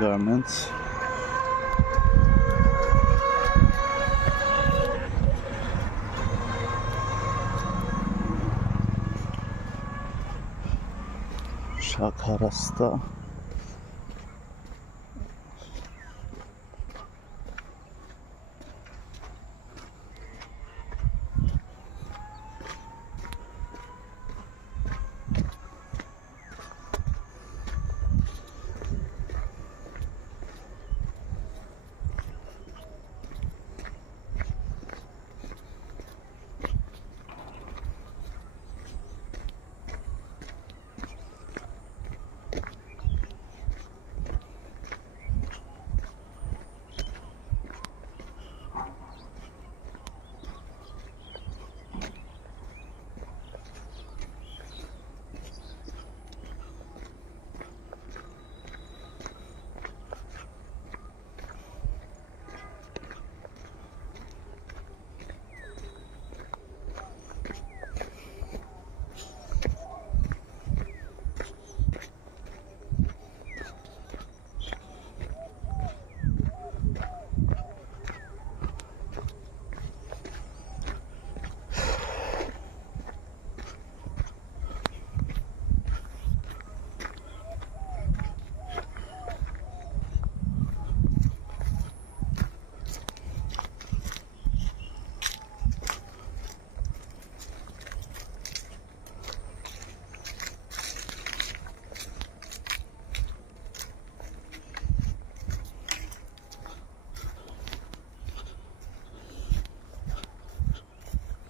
Garments. শাখা রাস্তা।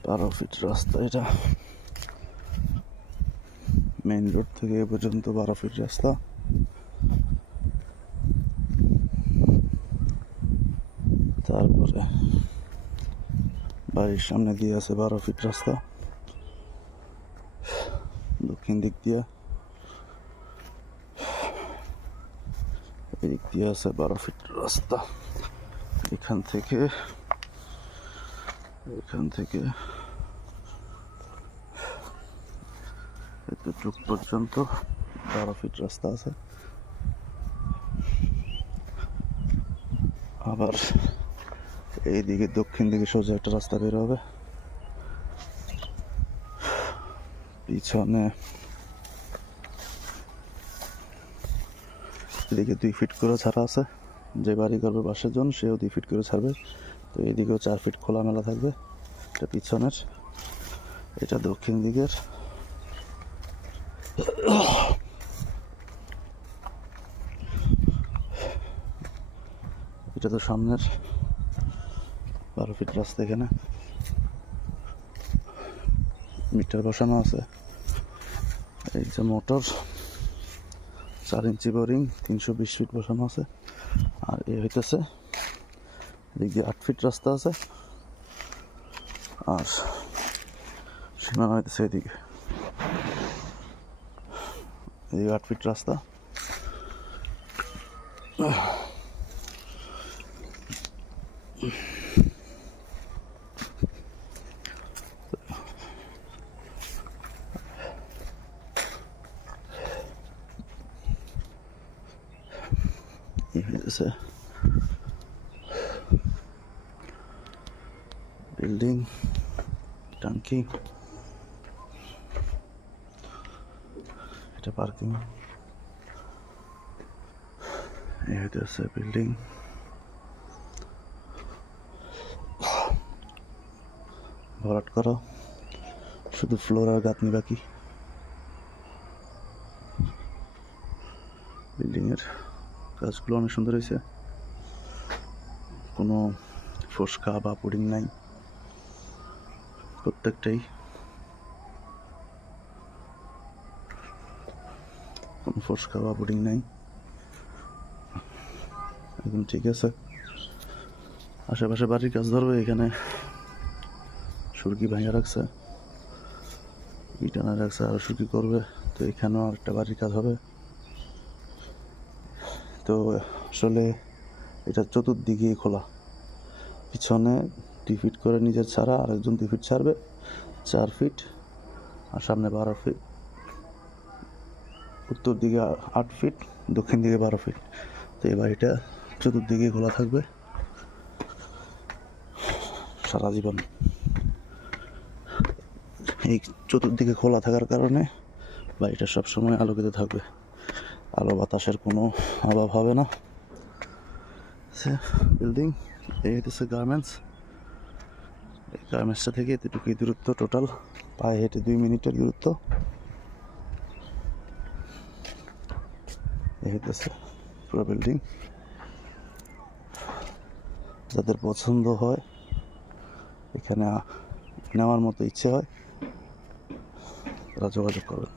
বারো ফিট রাস্তা এটা, মেইন রোড থেকে এ পর্যন্ত 12 ফিট রাস্তা। তারপরে বাড়ির সামনে দিয়ে আছে 12 ফিট রাস্তা, দক্ষিণ দিক দিয়ে এদিক দিয়ে আছে 12 ফিট রাস্তা। এখান থেকে এতটুক পর্যন্ত 12 ফিট রাস্তা আছে। আবার এইদিকে দক্ষিণ দিকে সোজা একটা রাস্তা বের হবে, পিছনে এদিকে 2 ফিট করে ছাড়া আছে, যে বাড়ি করবে বাসের জন্য সেও 2 ফিট করে ছাড়বে। তো এদিকেও 4 ফিট খোলামেলা থাকবে, এটা পিছনের, এটা দক্ষিণ দিকের। এটা তো সামনের 12 ফিট রাস্তা। এখানে মিটার বসানো আছে, এই যে মোটর 4 ইঞ্চি বোরিং 320 ফিট বসানো আছে। আর এ হইতেছে এদিক দিয়ে 8 ফিট রাস্তা আছে, আর সীমানা হইতেছে এদিকে 8 ফিট রাস্তা। বিল্ডিং, টাঙ্কি, এটা পার্কিং, এটা আছে বিল্ডিং। ভরাট করা, শুধু ফ্লোর আর গাঁথনি বাকি। বিল্ডিং এর কাজগুলো অনেক সুন্দর হয়েছে, কোনো ফসকা বা পুডিং নাই, প্রত্যেকটাই কোনো ফসকা বা পুডিং নাই, একদম ঠিক আছে। আশেপাশে বাড়ির কাজ ধরবে, এখানে সুরকি ভাঙা রাখছে, ইটানা রাখছে, আর সুরকি করবে। তো এখানেও একটা বাড়ির কাজ হবে। তো আসলে এটা চতুর্দিকেই খোলা, পিছনে 2 ফিট করে নিজের ছাড়া, আরেকজন 2 ফিট ছাড়বে, 4 ফিট, আর সামনে 12 ফিট, উত্তর দিকে 8 ফিট, দক্ষিণ দিকে 12 ফিট। তো এই বাড়িটা চতুর্দিকে খোলা থাকবে সারা জীবন। এই চতুর্দিকে খোলা থাকার কারণে বাড়িটা সবসময় আলোকিত থাকবে, আলো বাতাসের কোনো অভাব হবে না। বিল্ডিং এই হচ্ছে গার্মেন্টস। এই গার্মেন্টসটা থেকে এতটুকুই দূরত্ব, টোটাল পায়ে হেঁটে 2 মিনিটের দূরত্ব। এই হচ্ছে পুরো বিল্ডিং। যাদের পছন্দ হয়, এখানে নেওয়ার মতো ইচ্ছে হয়, তারা যোগাযোগ করবেন।